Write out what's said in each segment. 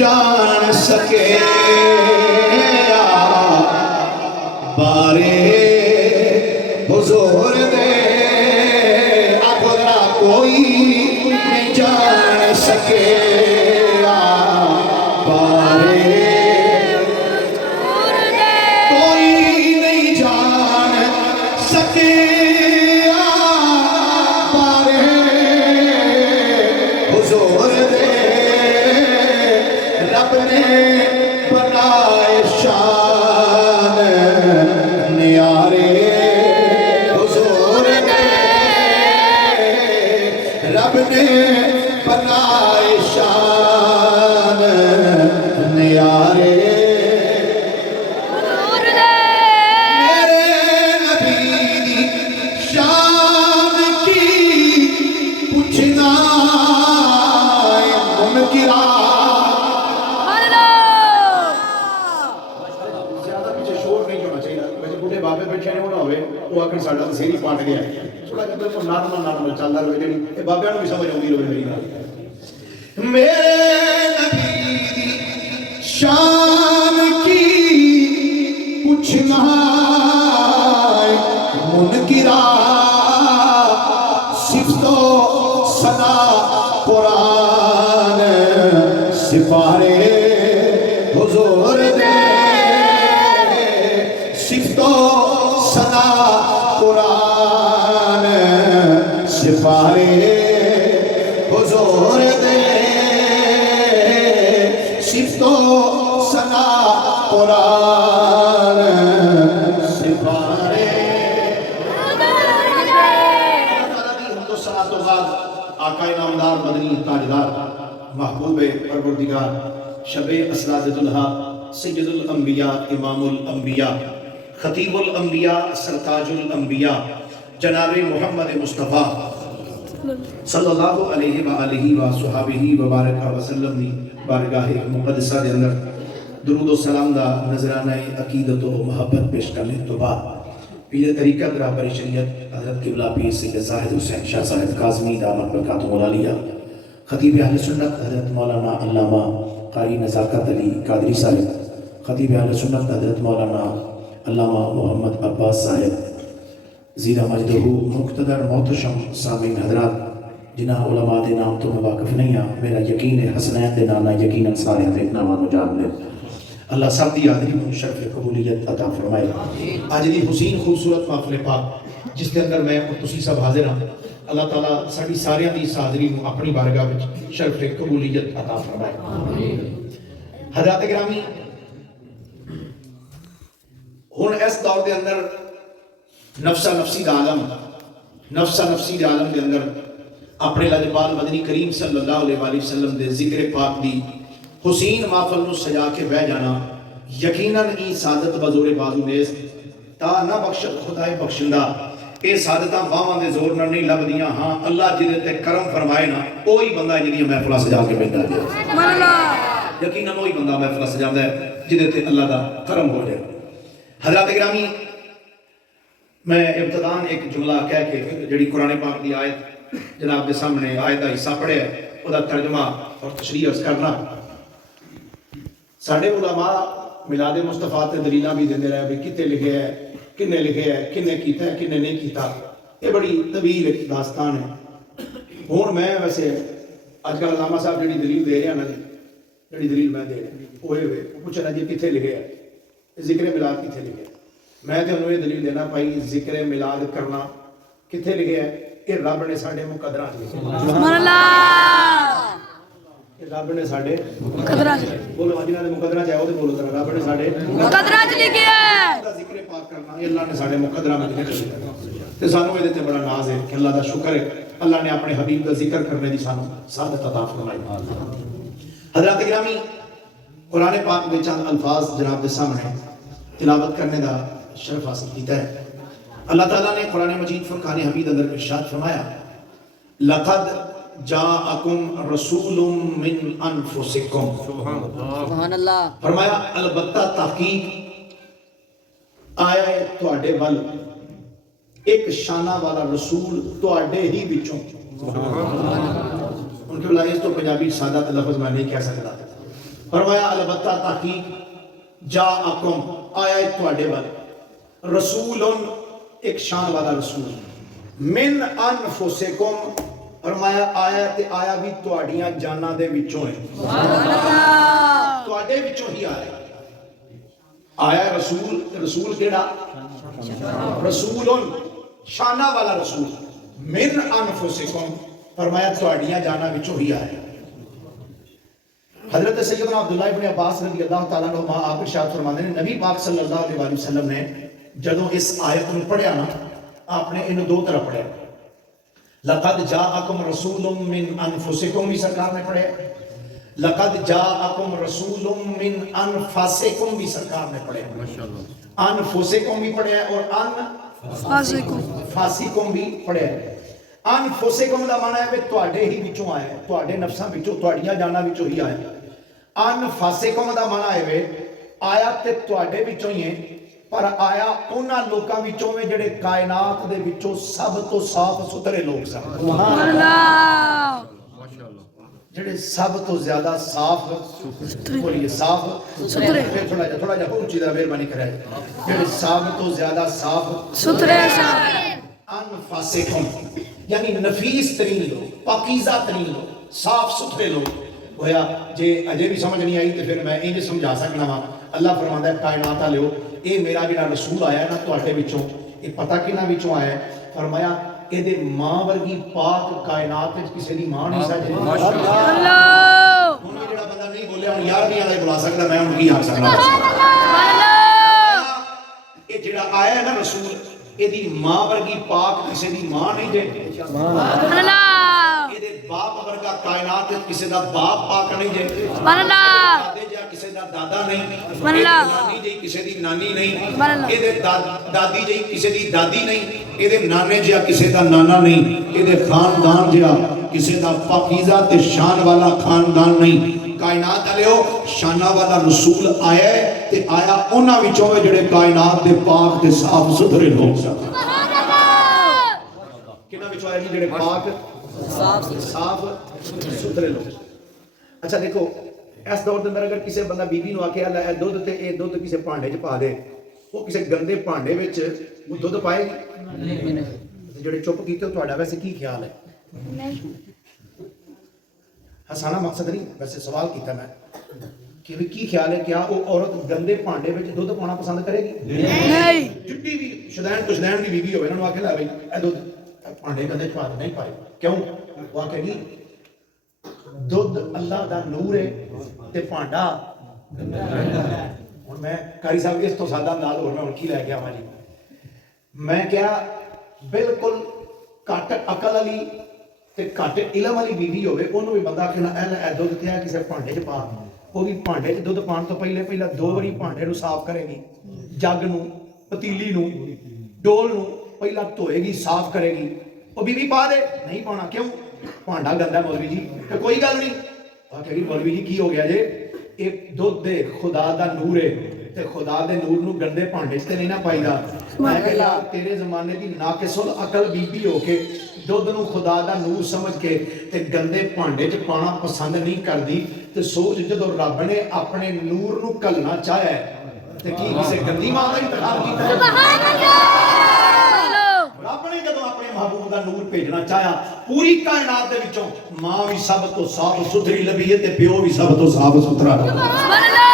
جان سکے بارے حضور دے آنکھوں ذرا کوئی نہیں جان سکے بارے کوئی نہیں جان سکے بارے حضور دے رب نے بنائے شان نیارے حضور دے رب نے بنائے شان نیارے میرے نبی دی شان کی پوچھنا منکرہ بابے بیٹھے نہیں ہونا ہوئے وہ آکر ساڑھا تو سیری پاٹ گیا ہے تھوڑا جب تک نارمل چلتا رہے جڑی یہ بابے نے بھی سمجھ آؤں گی رہے میری نال میرے نبی دی شان کی پوچھنا منکرہ صفت و ثنا قرآن سپارے حضور دے صفت و ثنا قرآن سپارے حضور دے صفت و ثنا قرآن سپارے حمد و ثنا تو بعد آقا نامدار مدنی تاجدار محبوب پروردگار شب اسرار دلہا سید الانبیاء امام الانبیاء خطیب الانبیاء سرتاج الانبیاء جناب محمد مصطفیٰ صلی اللہ علیہ وآلہ وصحابہ وبارک وسلم دی بارگاہ مقدسہ دے اندر درود و سلام دا نظرانہ عقیدت و محبت پیش کرنے تو بعد پیر طریقت رہبر شریعت حضرت قبلہ پیر سید زاہد حسین شاہ صاحب کاظمی دامت برکاتہ العالیہ خطیب اہل سنت حضرت مولانا علامہ قاری نزاکت علی قادری صاحب خطیب اہل سنت حضرت مولانا علامہ محمد عباس صاحب زیرہ مجدہ مقتدر محتشم سامعین حضرات جنہ علماء دے نام تو میں واقف نہیں ہاں میرا یقین ہے حسنین دے نانا یقیناً سارے ہم ایک نامان مجاب لے اللہ سب دی آدری من شرف قبولیت عطا فرمائے آج دی حسین خوبصورت محفل پاک جس کے اندر میں اور تسی سب حاضر ہاں اللہ تعالیٰ ساڑھی ساریاں دی صادری اپنی بارگاہ میں شرف قبولیت عطا فرمائے حضرات گرامی ہون اس دور دے اندر نفسا نفسی دا عالم دے اندر اپنے لجبال مدنی کریم صلی اللہ علیہ وآلہ وسلم دے ذکر پاک دی حسین محفل نو سجا کے بہ جانا یقیناً ای سعادت بزور بازو نیز تا نہ بخشت خدای بخشندہ اے سعادتاں باواں دے زور نہ نہیں لب دیاں ہاں اللہ جدے تے کرم فرمائے نا اوہی بندہ جدی محفلہ سجا کے بیٹھا جائے یقیناً وہی بندہ محفلہ سجاندہ ہے جدے تے اللہ دا کرم ہو جائے حضرات گرامی میں ابتدان ایک جملہ کہہ کے جڑی قرآن پاک دی آیت جناب دے سامنے آیت دا حصہ پڑھے ہے وہ دا ترجمہ اور تشریح عرض کرنا ساڑھے علماء میلاد مصطفیٰ تے دلیلہ بھی دیندے رہے بھی کتے لکھے ہے کنے کیتا ہے کنے نہیں کیتا یہ بڑی طویل ایک داستان ہے ہون میں ویسے آج کل علامہ صاحب جڑی دلیل دے رہے ہیں نا جی جڑی دلیل میں دے رہے ہیں وہ پوچھنا جی کتے لکھے ہے ذکر میلاد کتے لکھے ہے میں تے انہوں یہ دلیل دینا پائی ذکر میلاد کرنا کتے لکھے ہے کہ رب نے ساڑھے مقدرات لکھے سبحان اللہ رب نے ساڑھے مقدرات بولو آجینہ نے مقدرات چاہے ہو دے بولو ذرا رب نے ساڑھے مقدرات لکھے ہے ذکر پاک کرنا یہ اللہ نے ساڑھے مقدرات میں لکھے تے سانوں میں دیتے بڑا ناز ہے کہ اللہ دا شکر ہے اللہ نے اپنے حبیب کا ذکر کرنے دی سانوں سعادت عطا فرمائی حضرات گرامی قرآن پاک میں چند الفاظ جناب دے سامنے تلاوت کرنے دا شرف حاصل کیتا ہے اللہ تعالیٰ نے قرآن مجید فرقان حمید اندر ارشاد فرمایا لَقَدْ جَاءَكُمْ رَسُولٌ مِّنْ أَنفُسِكُمْ سبحان اللہ فرمایا البتہ تحقیق آیا ہے تواڈے ول ایک شانہ والا رسول تواڈے ہی بچوں ان کے لائز تو پنجابی سادہ لفظ میں نہیں کہہ سکتا فرمایا البتہ تحقیق جاءکم آیا تواڈے ول رسول ایک شان والا رسول من انفسکم فرمایا آیا تے آیا بھی تواڈیاں جاناں دے وچوں ہے سبحان اللہ تواڈے وچوں ہی آیا آیا رسول کیڑا رسول شانہ والا رسول من انفسکم فرمایا تواڈیاں جاناں وچوں ہی آیا حضرت سیدنا عبداللہ ابن عباس رضی اللہ تعالیٰ عنہ آپ ارشاد فرماتے ہیں نبی پاک صلی اللہ علیہ وسلم نے جدوں اس آیت کو پڑھیا نا آپ نے انہوں دو طرح پڑھیا لقد جاءکم رسول من انفسکم بھی سرکار نے پڑھیا لقد جاءکم رسول من انفسکم بھی سرکار نے پڑھیا انفسکم بھی پڑھیا اور انفسکم بھی پڑھیا انفسکم دا معنی ہے کہ تواڈے ہی وچوں آیا تواڈے نفساں وچوں تواڈیاں جاناں وچوں ہی آیا انفسکم دا معنی ہے کہ آیا تے تواڈے وچوں ہی ہے پر آیا انہاں لوکاں وچوں میں جڑے کائنات دے وچوں سب تو صاف ستھرے لوگ سن سبحان اللہ جڑے سب تو زیادہ صاف بولیے صاف ستھرے تھوڑا جا اونچی دا مہربانی کرے جڑے سب تو زیادہ صاف ستھرے انفسکم یعنی نفیس ترین لوگ پاکیزہ ترین لوگ صاف ستھرے لوگ ہویا جے اجے بھی سمجھ نہیں آئی تو پھر میں انج سمجھا سکنا وا اللہ فرماندا ہے کائنات والےو اے میرا جڑا رسول آیا ہے نا تواڈے وچوں اے پتہ کنا وچوں آیا ہے فرمایا اے دے ماں ورگی پاک کائنات وچ کسے دی ماں نہیں سجے اللہ ہن جڑا بندہ نہیں بولیا ہن 11ویں والا بلا سکدا میں ہن کی آکھ سکدا سبحان اللہ اے جڑا آیا ہے نا رسول اے دی ماں ورگی پاک کسے دی ماں نہیں جے سبحان اللہ اے دے باپ ورگا کائنات وچ کسے دا باپ پاک نہیں جے سبحان اللہ دادے جا کسے دا دادا نہیں سبحان اللہ نانی جی کسے دی نانی نہیں سبحان اللہ اے دے دادی جی کسے دی دادی نہیں اے دے نانے جا کسے دا نانا نہیں اے دے خاندان جا کسے دا پاکیزہ تے شان والا خاندان نہیں کائنات علیہو شانہ والا رسول آیا ہے تے آیا انہاں وچوں جڑے کائنات دے پاک تے صاف ستھرے لوگ سن سبحان اللہ کنہاں وچوں آیا جی جڑے پاک صاف ستھرے لوگ اچھا دیکھو اس دور دے اندر اگر کسی بندہ بی بی نو آکھے اللہ اے دودھ تے اے دودھ کسے بھانڈے چ پا دے وہ کسے گندے بھانڈے وچ وہ دودھ پائے گی نہیں جڑے چپ کیتے ہو تہاڈا ویسے کی خیال ہے ہسانا مقصد نہیں ویسے سوال کیتا میں کہ کی خیال ہے کیا وہ عورت گندے بھانڈے وچ دودھ پانا پسند کرے گی نہیں جٹی بھی شدین تو شدین بھی بیوی ہوے انہوں آکھے لے بھائی اے دودھ بھانڈے گندے چ پا دے نہیں پائے کیوں وہ آکھے گی دودھ اللہ دا نور ہے تے بھانڈا ہن میں قاری صاحب اس تو سادہ انداز ہور میں ہن کی لے کے آواں جی میں کیا بالکل کٹ عقل والی تے کٹ علم والی بیوی ہوے اونوں بھی بندہ کہنا اے دودھ تے کسے بھانڈے چ پا وہ بھی بھانڈے چ دودھ پان تو پہلا دو باری بھانڈے نو صاف کرے گی جگ نو پتیلی نو ڈول نو پہلا دھوئے گی صاف کرے گی وہ بیوی پا دے نہیں پانا کیوں بھانڈا گندا مولوی جی تے کوئی گل نہیں آ کہ مولوی جی کی ہو گیا جے ایک دودھ دے خدا دا نور ہے تے خدا دے نور نو گندے بھانڈے تے نہیں نہ پائیدا میں کہلا تیرے زمانے دی ناقص العقل بی بی ہو کے دودھ نو خدا دا نور سمجھ کے تے گندے بھانڈے چ پانا پسند نہیں کردی تے سوچ جدوں رب نے اپنے نور نو کلنا چاہیا ہے تے کی کسے گندی ماں دا انتخاب کیتا ہے سبحان اللہ رب نے جدوں اپنے محبوب دا نور بھیجنا چاہیا پوری کائنات دے وچوں ماں بھی سب تو صاف ستھری لبھی ہے تے پیو بھی سب تو صاف ستھرا سبحان اللہ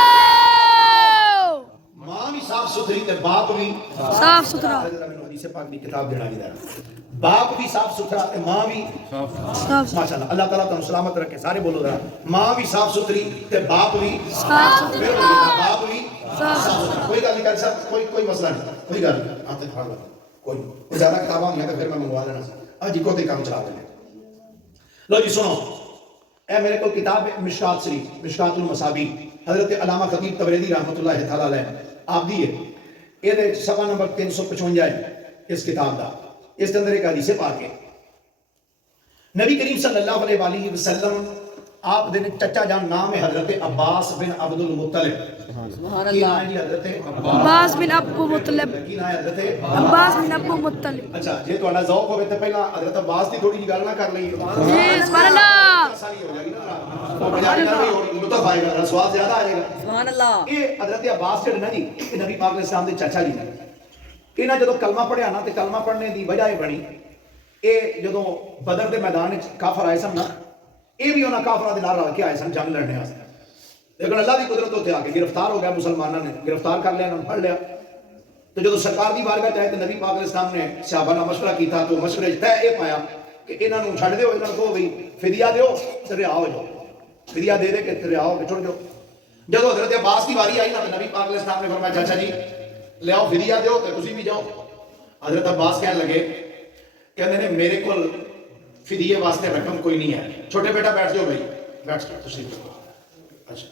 ماں بھی صاف ستھری تے باپ بھی صاف ستھرا میں حدیث پاک دی کتاب دینا بھی باپ بھی صاف ستھرا تے ماں بھی صاف ماشاءاللہ اللہ تعالیٰ تم سلامت رکھے سارے بولو ذرا ماں بھی صاف ستھری تے باپ بھی صاف ستھرا باپ بھی صاف ستھرا کوئی گل نہیں کر سکتا کوئی مسئلہ نہیں کوئی گل نہیں آتے پھاڑ لو کوئی زیادہ کتاباں نہیں تو پھر میں منگوا لینا اج کو تے کام چلا دینا لو جی سنو اے میرے کو کتاب مشکات شریف مشکات المصابیح حضرت علامہ خطیب تبریزی رحمۃ اللہ تعالی علیہ آپ دی ہے اے دے صفحہ نمبر 355 ہے اس کتاب دا اس کے اندر ایک حدیث پاک ہے نبی کریم صلی اللہ علیہ وآلہ وسلم آپ دے چچا جان نام ہے حضرت عباس بن عبد المطلب. سبحان کی نام اللہ. ہے جی حضرت عباس بن ابو مطلب. کی نام ہے حضرت عباس بن ابو مطلب. اچھا جی تھوڑا ذوق ہوے تے پہلا حضرت عباس دی تھوڑی جی گل نہ کر لئی. جی سبحان اللہ. آسانی ہو جائے گی نا. وہ بجائے نہ بھی لطف آئے گا, سواد زیادہ آئے گا. سبحان اللہ. یہ حضرت عباس جڑے نا جی یہ نبی پاک علیہ السلام دے چچا جی نے. انہاں جدوں کلمہ پڑھیا نا تے کلمہ پڑھنے دی وجہ یہ بنی یہ جدوں بدر دے میدان وچ کافر آئے سن نا یہ بھی انہاں کافراں دے نال رل کے آئے سن جنگ لڑنے واسطے. لیکن اللہ کی قدرت اتنے آ کے گرفتار ہو گیا مسلمانوں نے, گرفتار کر لیا, انہوں نے پڑھ لیا. تو جدو سرکار دی بارگاہ چاہے تو نبی پاک علیہ السلام نے صحابہ نال مشورہ کیتا تو مشورے طے یہ پایا کہ انہاں نوں چھڈ دیو, انہاں کو بھی فدیہ دیو تے رہا ہو جاؤ, فدیہ دے دے کے رہا ہو کے چھوڑ جاؤ. جدو حضرت عباس کی باری آئی نا تو نبی پاک علیہ السلام نے فرمایا چاچا جی لے آؤ فدیہ دیو تے تسی بھی جاؤ. حضرت عباس کہنے لگے کہندے نے میرے کول فدیے واسطے رقم کوئی نہیں ہے. چھوٹے بیٹا بیٹھ جاؤ بھائی, بیٹھ جاؤ تسی. اچھا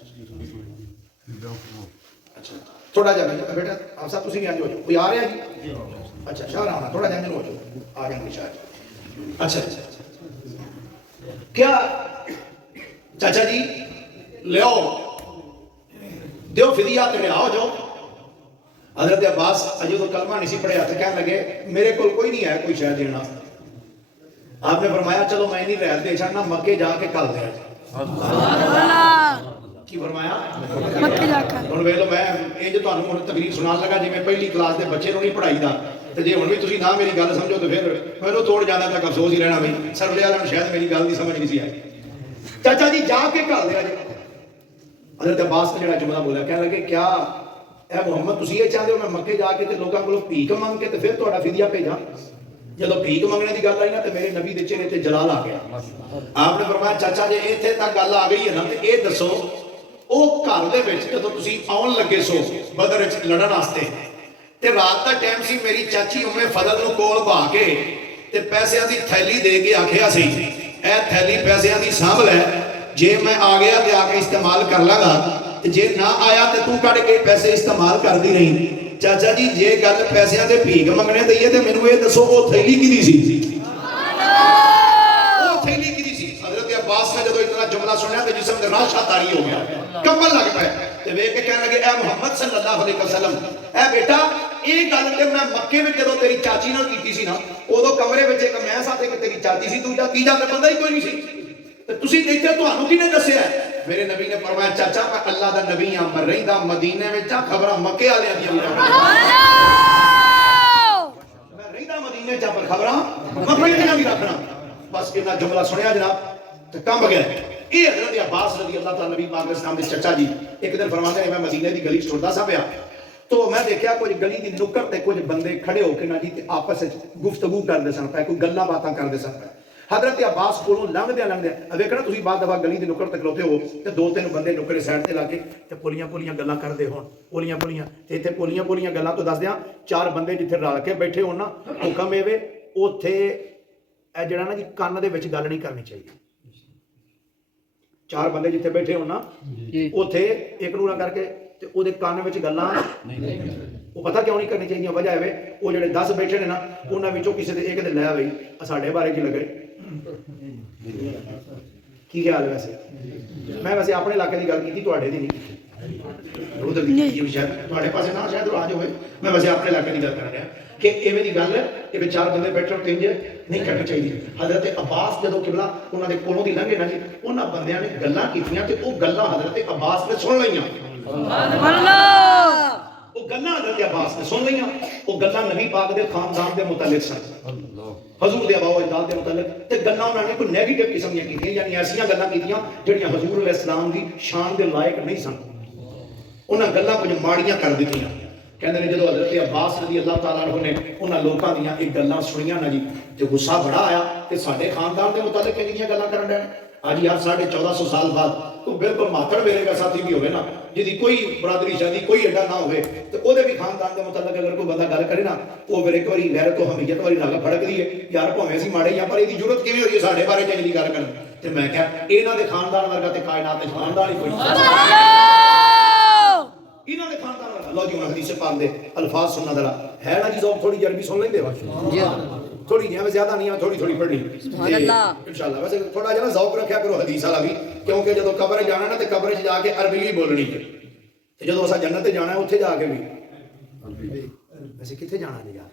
اچھا تھوڑا جا بیٹا آپ صاحب تسی بھی آ جاؤ, کوئی آ رہا ہے جی؟ اچھا شاہ آنا تھوڑا جا ہو جاؤ, آ گئے شاہ. اچھا اچھا کیا چاچا جی لے آؤ دیو فدیہ تے لے آؤ جاؤ. حضرت عباس اجے تو کلمہ نہیں سی پڑھیا تو کہنے لگے میرے کول کوئی نہیں ہے کوئی شے دینا. آپ نے فرمایا چلو میں نہیں رہ دے چھڑنا, مکے جا کے کل دے. کی فرمایا مکے جا کر. ہن ویلو میں یہ جو تانوں ہن تقریر سنان لگا جی میں پہلی کلاس دے بچے نوں نہیں پڑھائی دا تے جے ہن بھی تسی نہ میری گل سمجھو تو پھر مینوں توڑ جانا تک افسوس ہی رہنا بھئی سرولے والوں نے شاید میری گل دی سمجھ نہیں سی آئی. چاچا جی جا کے کل دے. حضرت عباس نے جڑا جملہ بولا کہنے لگے کیا اے محمد تسی یہ چاہتے ہو میں مکے جا کے تے لوکاں کولوں بھیک منگ کے تے پھر تہاڈا فدیہ بھیجاں؟ جدو بھیک منگنے دی گل آئی نا تے میرے نبی دے چہرے تے جلال آ گیا. آپ نے فرمایا چاچا جی ایتھے تک گل آ گئی ہے نا تے اے دسو او گھر دے وچ جدوں تسی آن لگے سو بدر وچ لڑن واسطے تے رات دا ٹائم سی میری چاچی ام فضل نوں کول بھا کے تے پیسیاں دی تھیلی دے کے آکھیا سی اے تھیلی پیسیاں دی سانبھ لے, جے میں آ گیا تے آ کے استعمال کر لاں گا تے جے نہ آیا تے تو کڈ کے پیسے استعمال کردی رہی. چاچا جی جے گل پیسیاں تے بھیک منگنے دی ہے تے مینوں اے دسو او تھیلی کیدی سی؟ او تھیلی کیدی سی؟ حضرت عباس نے جدوں اتنا جملہ سنیا تے جسم تے راہ شاہ تاری ہو گیا, کمبل لگ پے تے ویکھ کے کہنے لگے اے محمد صلی اللہ علیہ وسلم اے بیٹا یہ گل تے میں مکے وچ جدوں تیری چاچی نال کیتی سی نا اودوں کمرے وچ ایک میں ساتھ ایک تیری چاچی سی, دوجا تیجا تے بندہ ہی کوئی نہیں سی تے تسی دیکھتے تانوں کینے دسیا ہے؟ میرے نبی نے فرمایا چاچا میں اللہ دا نبی ہاں, میں رہندا مدینے وچ آ, خبراں مکے والیاں دیاں میں رہندا مدینے چ پر خبراں مکے دیاں بھی رکھنا. بس اتنا جملہ سنیا جناب تے کمب گئے. یہ حضرت عباس رضی اللہ تعالی نبی پاک اسلام دے چچا جی ایک دن فرماتے ہیں میں مدینے دی گلی ٹردا سا پیا تو میں دیکھیا کچھ گلی دی نکڑ تے کچھ بندے کھڑے ہو کے نا جی آپس وچ گفتگو کردے سن پے, کوئی گلاں باتاں کردے سن پے. حضرت عباس کولوں لنگدے ویکھنا تسی بعد دفعہ گلی دی نکڑ تے کھلوتے ہو تے دو تین بندے نکڑے سائڈ تے لا کے تے پولیاں گلاں کردے ہون, پولیاں تے ایتھے پولیاں گلاں تو دس دیاں چار بندے جتھے رل کے بیٹھے ہون نا حکم اے وے اوتھے اے جڑا نا جی کان دے وچ گل نہیں کرنی چاہیے. چار بندے جتھے بیٹھے ہون نا اوتھے ایک نوں نہ کر کے تے او دے کان وچ گلاں وہ پتہ کیوں نہیں کرنی چاہیے وجہ ہے وہ جڑے 10 بیٹھے نے نا انہاں وچوں کسے دے ایک دے لے آوئی ساڈے بارے کی لگے کی خیال ویسے میں ویسے اپنے علاقے دی گل کیتی تواڈے دی نہیں ادھر دی شاید تواڈے پاسے نہ شاید راج ہوئے میں ویسے اپنے علاقے دی گل کر رہا کہ ایویں دی گل ہے چار بندے بیٹھے تین جے نہیں کرنی چاہیے. حضرت عباس جدوں قبلہ انہاں دے کولوں دی لنگے نا جی انہاں بندیاں نے گلاں کیتیاں تے او گلاں حضرت عباس نے سن لئیاں. سبحان اللہ. وہ گلاں حضرت عباس نے سن لئیاں, وہ گلاں نبی پاک دے خاندان دے متعلق سن, حضور دے آباء و اجداد دے متعلق تے گلاں انہاں نے کوئی نیگیٹو قسم دیاں کیتیاں یعنی ایسیاں گلاں کیتیاں جڑیاں حضور علیہ السلام دی شان دے لائق نہیں سن. انہاں گلاں کچھ ماڑیاں کر دتیاں. کہندے نے جدوں حضرت عباس رضی اللہ تعالیٰ عنہ نے انہاں لوکاں دیاں ایک گلاں سنیاں نا جی تے غصہ بڑا آیا کہ ساڈے خاندان دے متعلق کیڑیاں گلاں کرن ڈے آج یار 1450 سال بعد تو بالکل ماتڑ ویلے کا ساتھی بھی ہوئے نا جدی کوئی برادری شادی کوئی اڈا نہ ہوئے تو او دے بھی خاندان دے متعلق اگر کوئی بندہ گل کرے نا وہ پھر ایک واری غیرت و حمیت والی نال پھڑک دی ہے یار بھویں اسی ماڑے یا پر ایدی ضرورت کیویں ہوئی ہے ساڈے بارے چنگی گل کرن تے میں کہا انہاں دے خاندان ورگا تے کائنات وچ خاندان ہی کوئی انہاں دے خاندان ورگا. اللہ جی حدیث پاک دے الفاظ سننا ذرا ہے نا جی ذوق تھوڑی عربی سن لیندے ہو تھوڑی نہیں ہے زیادہ نہیں ہے تھوڑی تھوڑی پڑھنی سبحان اللہ انشاءاللہ ویسے تھوڑا جہا نا ذوق رکھیا کرو حدیث والا بھی کیونکہ جدو قبر جانا نا تے قبر جا کے عربی بھی بولنی ہے تے جدو اسا جنت جانا ہے اوتھے جا کے بھی ویسے کتنے جانا ہے یار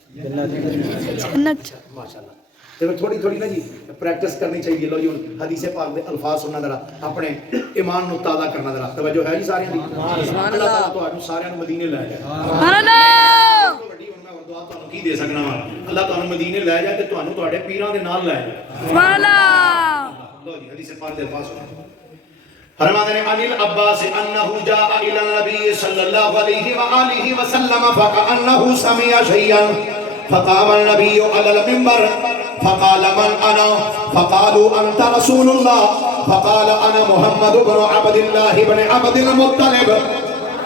جنت ماشاءاللہ تے تھوڑی تھوڑی نا جی پریکٹس کرنی چاہیے لو جی حدیث پاک دے الفاظ سننا ذرا اپنے ایمان نو تازہ کرنا ذرا توجہ ہے جی سارے دی سبحان اللہ اللہ تعالیٰ تانوں سارے مدینے لے جائے سبحان اللہ بڑی ہن میں دعا تانوں کی دے سکنا وا اللہ تعالیٰ مدینے لے جائے تے تانوں تواڈے پیراں دے نال لے جائے سبحان اللہ لو جی حدیث پاک دے الفاظ سنو فرماتے ہیں عن العباس انه جاء الى النبي صلى الله عليه واله وسلم فكأنه سمع شيئا فقام النبي على المنبر فقال من انا فقالوا انت رسول الله فقال انا محمد بن عبد الله بن عبد المطلب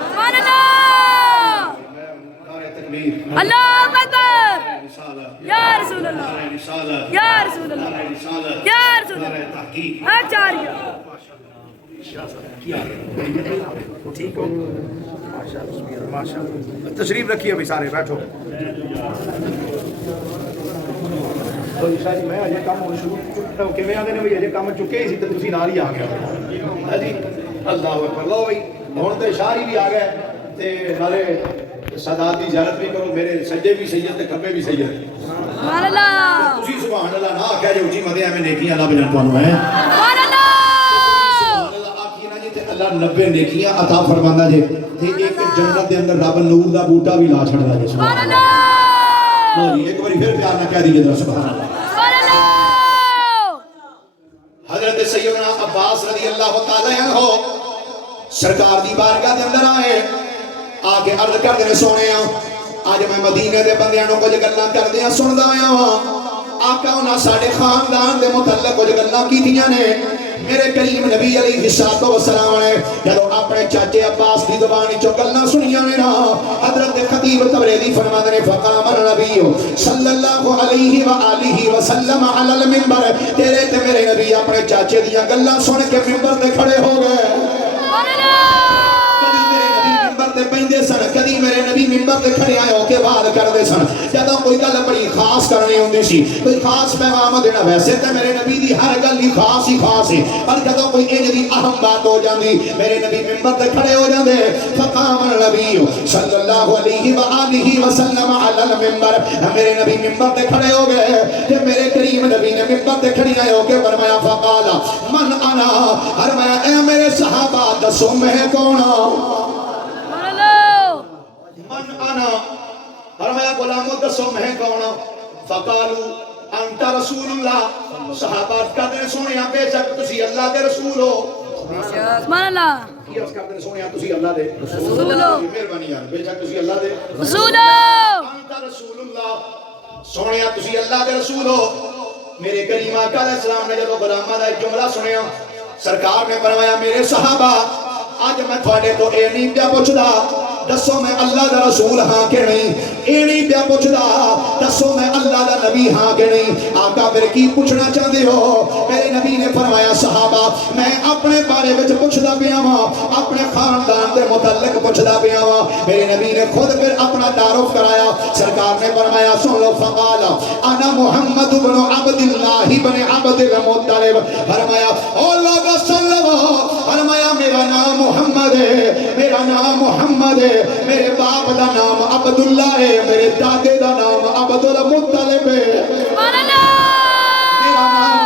سبحان اللہ اللہ اکبر یا رسول اللہ یا رسول اللہ یا رسول اللہ آچاریہ ٹھیک ہو تشریف رکھیے بھائی سارے بیٹھو تو شاید میں اجے کام ہونا شروع کیویں آندے نے بھئی اجے کام چکے ہی سی تے تسی نال ہی آ گئے ہاں جی اللہ اکبر لو بھئی ہن تے اشاری بھی آ گئے تے نالے سادات دی زیارت بھی کرو میرے سجے بھی سید تے کھبے بھی سید سبحان اللہ تسی سبحان اللہ نہ کہہ جو جی مدے ایویں نیکیاں اللہ بجن تانوں ہے سبحان اللہ اللہ 90 نیکیاں عطا فرماندا جے تے ایک جنت دے اندر رب نور دا بوٹا بھی لا چھڑدا جے سبحان اللہ ہاں جی ایک بار پھر پیار نہ کہہ دیجیے ذرا سبحان اللہ سبحان اللہ حضرت سیدنا عباس رضی اللہ تعالی عنہ سرکار دی بارگاہ دے اندر آئے آ کے عرض کر دے سونےاں اج میں مدینے دے بندیاں نوں کچھ گلاں کردیاں سندا آیا ہاں آقا انہاں ساڈے خاندان دے متعلق کچھ گلاں کیتیاں نے میرے کریم نبی علیہ الصلوۃ والسلام نے جدوں اپنے چاچے عباس دی زبان وچوں گلاں سنیاں نے نا حضرت خطیب تبریزی فرماندے نے فقام النبی صلی اللہ علیہ وآلہ وسلم علی المنبر تیرے تے میرے نبی اپنے چاچے دیاں گلاں سن کے منبر تے کھڑے ہو گئے بیندے سن کدی میرے نبی منبر تے کھڑے آئے ہو کے بات کردے سن جدوں کوئی گل بڑی خاص کرنی ہوندی سی کوئی خاص پیغام دینا ویسے تے میرے نبی دی ہر گل ہی خاص ہے پر جدوں کوئی انج دی اہم بات ہو جاندی میرے نبی منبر تے کھڑے ہو جاندے فقام النبی صلی اللہ علیہ وآلہ وسلم علی المنبر میرے نبی منبر تے کھڑے ہو گئے تے میرے کریم نبی نے منبر تے کھڑے آئے ہو کے فرمایا فقال من انا فرمایا اے میرے صحابہ دسو میں کون ہوں من انا فرمایا غلامو دسو میں کون فقالو انت رسول اللہ صحابہ کہتے سنیا بے شک تسی اللہ دے رسول ہو سبحان اللہ کی اس کہتے سنیا تسی اللہ دے رسول ہو مہربانی یار بے شک تسی اللہ دے رسول ہو انت رسول اللہ سنیا تسی اللہ دے رسول ہو میرے کریم آقا علیہ السلام نے جب غلامہ دا ایک جملہ سنیا سرکار نے فرمایا میرے صحابہ آج میں تھوڑے تو اے نہیں پیا پوچھدا دسو میں اللہ دا رسول ہاں کہ نہیں اے نہیں پیا پوچھدا دسو میں اللہ دا نبی ہاں کہ نہیں آقا پھر کی پوچھنا چاہتے ہو میرے نبی نے فرمایا صحابہ میں اپنے بارے وچ پوچھدا پیا ہاں اپنے خاندان دے متعلق پوچھدا پیا ہاں میرے نبی نے خود پھر اپنا تعارف کرایا سرکار نے فرمایا سن لو فقال انا محمد بن عبد اللہ بن عبد المطلب فرمایا او لوگو سن لو فرمایا میرا نام محمد ہے میرا نام محمد ہے میرے باپ دا نام عبداللہ ہے میرے دادے دا نام عبد المطلب ہے میرا نام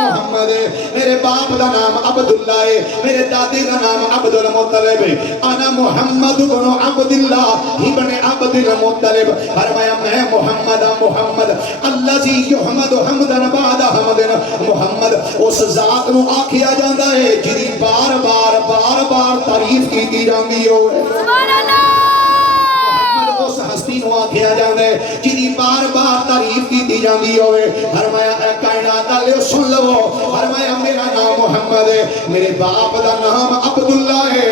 محمد ہے میرے باپ دا نام عبداللہ ہے میرے دادے دا نام عبد المطلب ہے انا محمد بن عبداللہ ابن عبد المطلب فرمایا میں محمد الذی یحمد حمدا بعد حمد محمد اس ذات نو آکھیا جاندا ہے جدی بار بار تعریف کی جاندی ہو سبحان اللہ اس ہستی نو آکھیا جاندا ہے جدی بار تعریف کی جاندی ہوئے فرمایا اے کائنات والے سن لو فرمایا میرا نام محمد ہے میرے باپ دا نام عبداللہ ہے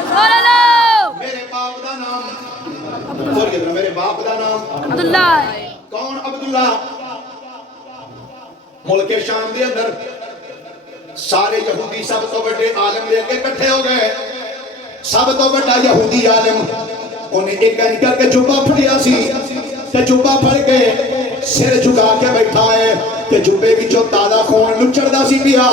سبحان اللہ میرے باپ دا نام میرے باپ دا نام عبداللہ کون عبداللہ ملک شام دے اندر سارے یہودی سب تو بڑے عالم لے کے کٹھے ہو گئے سب تو بڑا یہودی عالم انہیں ایک گن کر کے جبہ پھڑیا سی تے جبہ پھڑ کے سر جھکا کے بیٹھا ہے کہ جبے وچوں تازہ خون لچڑدا سی پیا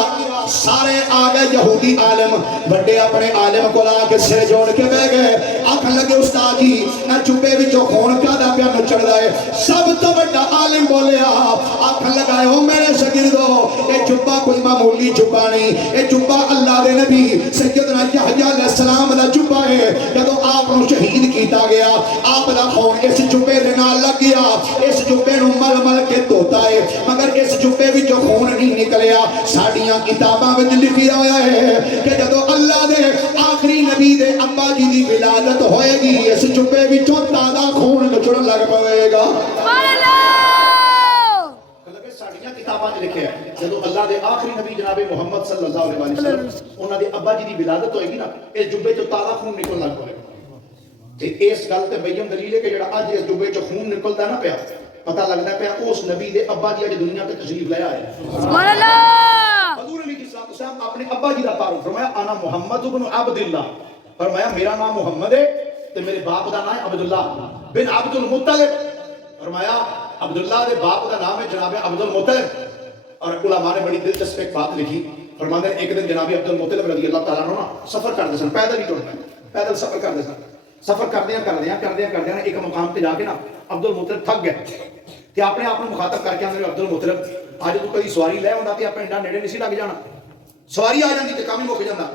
سارے آ گئے یہودی عالم بڑے اپنے عالم کو لا کے سر جوڑ کے بہ گئے آکھن لگے استاد جی اے جبے وچوں خون کادا پیا نچڑدا ہے سب تو بڑا عالم بولیا آکھن لگا او میرے شاگردو اے جبا کوئی معمولی جبا نہیں اے جبا اللہ دے نبی سیدنا یحییٰ علیہ السلام دا جبا ہے جدوں آپ نو شہید کیتا گیا آپ دا خون اس جبے دے نال لگ گیا اس جبے نو مل مل کے دھوتا ہے مگر اس جبے وچوں خون نہیں نکلیا ساڈیاں کتاباں وچ لکھیا ہویا ہے کہ جدوں اللہ دے آخری نبی دے ابا جی دی ولادت ہوئے گی اس جبے وچوں تازہ خون نچڑن لگ پوے گا سبحان اللہ ساڈیاں کتاباں وچ لکھیا ہے جدوں اللہ دے آخری نبی جناب محمد صلی اللہ علیہ وسلم انہاں دے ابا جی دی ولادت ہوئے گی نا اس جبے چوں تازہ خون نکلن لگ پوے گا تے اس گل تے بین دلیل ہے کہ جڑا اج اس جبے چوں خون نکلدا نا پیا پتہ لگدا پیا اس نبی دے ابا جی اج دنیا تے تشریف لے آئے سبحان اللہ حضور علیہ السلام اپنے ابا جی دا تعارف فرمایا انا محمد بن عبد اللہ فرمایا میرا نام محمد ہے تے میرے باپ دا نام ہے عبداللہ بن عبد المطلب فرمایا عبداللہ دے باپ دا نام ہے جناب عبد المطلب اور علماء نے بڑی دلچسپ ایک بات لکھی فرماتے ہیں ایک دن جناب عبد المطلب رضی اللہ تعالیٰ عنہ سفر کرتے سن پیدل ہی ٹرتے پیدل سفر کرتے سن سفر کردیاں ایک مقام تے جا کے نا عبد المطلب تھک گئے تے اپنے آپ کو مخاطب کر کے اندر عبد المطلب اج تو کئی سواری لے ہوندا تے اپنے انڈا نیڑے نہیں سی لگ جانا سواری آ جاندی تے کام ہی مک جاندا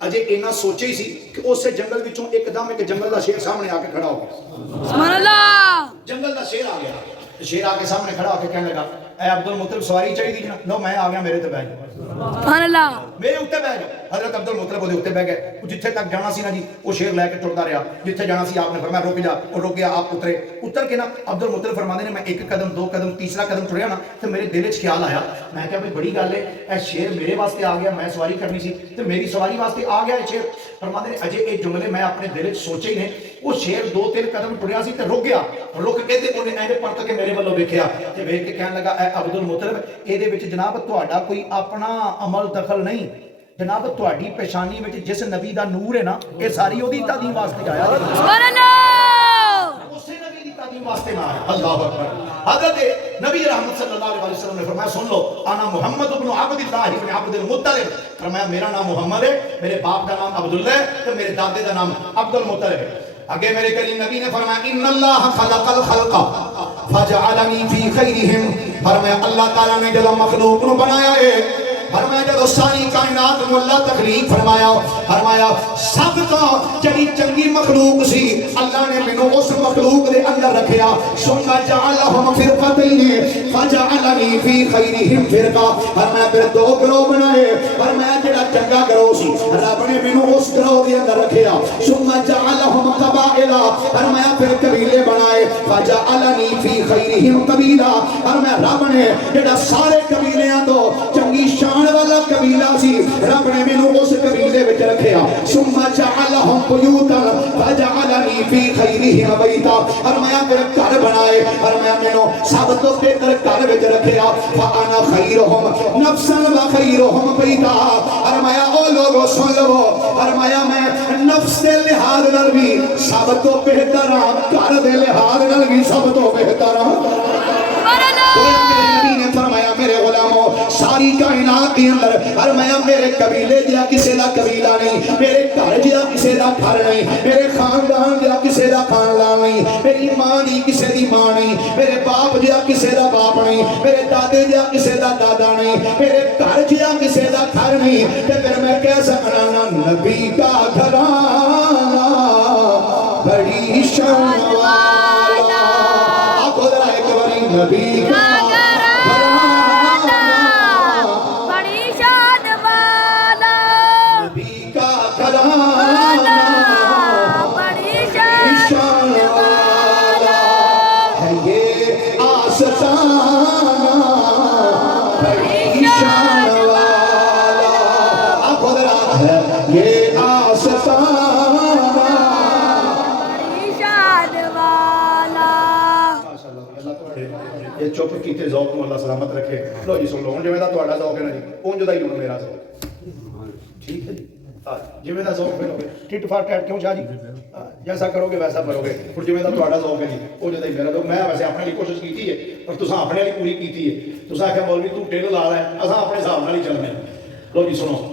اجے اینا سوچے ہی سی کہ اس جنگل وچوں ایک دم ایک جنگل دا شیر سامنے آ کے کھڑا ہو گیا سبحان اللہ جنگل دا شیر آ گیا شیر آ کے سامنے کھڑا ہو کے کہنے لگا اے عبد المطلب سواری چاہیے دی لو میں آ گیا میرے تے بیٹھ سبحان اللہ میرے اوتے بیٹھ جاؤ حضرت عبد المطلب دے اوتے بیٹھ گئے جتھے تک جانا سی نا جی وہ شیر لے کے ٹرتا رہا جتھے جانا سی آپ نے فرمایا رک جا اور رک گیا آپ اتر کے نا عبد المطلب فرماندے نے میں ایک قدم دو قدم تیسرا قدم ٹریا نا تے میرے دل وچ خیال آیا میں کہا بھئی بڑی گل ہے اے شیر میرے واسطے آ گیا میں سواری کرنی سی تے میری سواری واسطے آ گیا اے شیر فرماندے نے اجے اے جملے میں اپنے دل وچ سوچے ہی نے وہ شیر دو تین قدم ٹریا سی تے رک گیا رک کے تے اونے ایویں پلٹ کے میرے والوں ویکھیا تے ویکھ کے کہن لگا اے عبد المطلب اے دے وچ جناب تہاڈا کوئی اپنا عمل دخل نہیں جناب تہاڈی پیشانی وچ جس نبی دا نور ہے نا اے ساری اودی تعظیم واسطے آیا سبحان اللہ اسے نبی دی تعظیم واسطے نہ آیا اللہ اکبر حضرت نبی رحمت صلی اللہ علیہ وسلم نے فرمایا سن لو انا محمد بن عبد اللہ بن عبد المطلب فرمایا میرا نام محمد ہے میرے باپ کا نام عبداللہ ہے تے میرے دادے دا نام عبد المطلب ہے آگے میرے کریم نبی نے فرمایا ان اللہ خلق الخلق فجعلنی فی خیرہم فرمایا اللہ تعالیٰ نے جب مخلوق نو بنایا ہے فرمایا جب ساری کائنات نو اللہ تخلیق فرمایا سب تو جڑی چنگی مخلوق سی اللہ نے مینوں اس مخلوق دے اندر رکھیا ثم جعلهم فرقتين فجعلني في خيرهم فرقہ فرمایا پھر دو گروہ بنائے فرمایا جڑا چنگا گروہ سی رب نے مینوں اس گروہ دے اندر رکھیا ثم جعلهم قبائل فرمایا پھر قبیلے بنائے فجعلني في خيرهم قبیلہ فرمایا رب نے جڑا سارے قبیلیاں تو چنگی شان والا قبیلہ سی رب نے مینوں اس قبیلے وچ رکھیا ثم جعلهم بیوتا فجعلنی فی خیرہم بیتا فرمایا پھر گھر بنائے فرمایا مینوں سب تو بہتر گھر وچ رکھیا فانا خیرہم نفسا و خیرہم بیتا فرمایا او لوگو سن لو فرمایا میں نفس دے لحاظ نال بھی سب تو بہتر ہاں گھر دے لحاظ نال بھی سب تو بہتر ہاں فرمایا میرے غلاموں ساری کائنات کے اندر فرمایا میرے قبیلے جا کسی دا قبیلہ نہیں میرے گھر جا کسی دا گھر نہیں میرے خاندان جا کسی دا خاندان نہیں میری ماں نہیں کسی دی ماں نہیں میرے باپ جا کسی دا باپ نہیں میرے دادے جا کسی دا دادا نہیں میرے گھر جا کسی دا گھر نہیں کہ پھر میں کہہ سکنا نا نبی کا گھرانہ بڑی شان والا آنکھوں ذرا ایک باری نبی کا چپ کیتے ذوق کو اللہ سلامت رکھے لو جی سن لو ہوں جویں دا تہاڈا ذوق ہے نا جی اونج دا ہی ہن میرا ذوق ٹھیک ہے جی ਜਿਵੇਂ ਦਾ ਜ਼ੌਕ ਫਿਰੋਗੇ ਟਿਟ ਫਾਰ ਟੈਟ ਕਿਉਂ ਸ਼ਾਹ ਜੀ ਜੈਸਾ ਕਰੋਗੇ ਵੈਸਾ ਭਰੋਗੇ ਹੁਣ ਜਿਵੇਂ ਦਾ ਤੁਹਾਡਾ ਜ਼ੌਕ ਹੈ ਜੀ ਉਹ ਜਿਹਾ ਹੀ ਮੇਰਾ ਜ਼ੌਕ ਮੈਂ ਵੈਸੇ ਆਪਣੇ ਲਈ ਕੋਸ਼ਿਸ਼ ਕੀਤੀ ਹੈ ਪਰ ਤੁਸੀਂ ਆਪਣੇ ਲਈ ਪੂਰੀ ਕੀਤੀ ਹੈ ਤੁਸੀਂ ਆਖਿਆ ਮੌਲਵੀ ਤੂੰ ਟਿਲ ਲਾ ਲੈ ਅਸਾਂ ਆਪਣੇ ਹਿਸਾਬ ਨਾਲ ਹੀ ਚੱਲਦੇ ਹਾਂ ਲੋ ਜੀ ਸੁਣੋ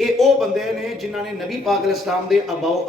ਇਹ ਉਹ ਬੰਦੇ ਨੇ ਜਿਨ੍ਹਾਂ ਨੇ ਨਬੀ ਪਾਕ ਅਲੈਹਿਸ ਸਲਾਮ ਦੇ ਆਬਾਓ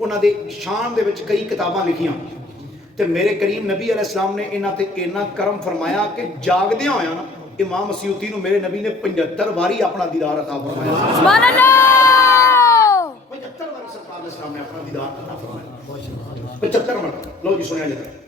ਉਹਨਾਂ ਦੇ ਸ਼ਾਨ ਦੇ ਵਿੱਚ ਕਈ ਕਿਤਾਬਾਂ ਲਿਖੀਆਂ ਤੇ ਮੇਰੇ ਕਰੀਮ ਨਬੀ ਅਲੈਹਿਸ ਸਲਾਮ ਨੇ ਇਹਨਾਂ ਤੇ ਇੰਨਾ ਕਰਮ ਫਰਮਾਇਆ ਕਿ ਜਾਗਦਿਆਂ ਹੋਇਆ ਨਾ ਇਮਾਮ ਮਸੀਉਤੀ ਨੂੰ ਮੇਰੇ ਨਬੀ ਨੇ 75 ਵਾਰੀ ਆਪਣਾ ਦੀਦਾਰ عطا ਫਰਮਾਇਆ। ਸੁਭਾਨ ਅੱਲਾਹ। 75 ਵਾਰੀ ਸਰਕਾਰ ਅਲੈਹਿਸ ਸਲਾਮ ਨੇ ਆਪਣਾ ਦੀਦਾਰ عطا ਫਰਮਾਇਆ। 75 ਮਰਤਬਾ। ਲਓ ਜੀ ਸੁਣਿਆ ਜਰਾ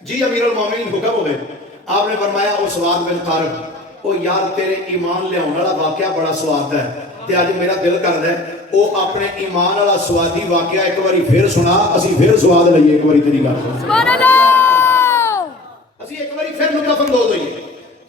جی امیر المومنین حکم ہوئے آپ نے فرمایا او سواد بن طارق او یار تیرے ایمان لے آنے والا واقعہ بڑا سواد ہے تے آج میرا دل کر ہے او اپنے ایمان والا سوادی واقعہ ایک باری پھر سنا اسی پھر سواد لئیے ایک باری تیری گل سبحان اللہ اسی ایک باری پھر لطف اندوز ہوئیے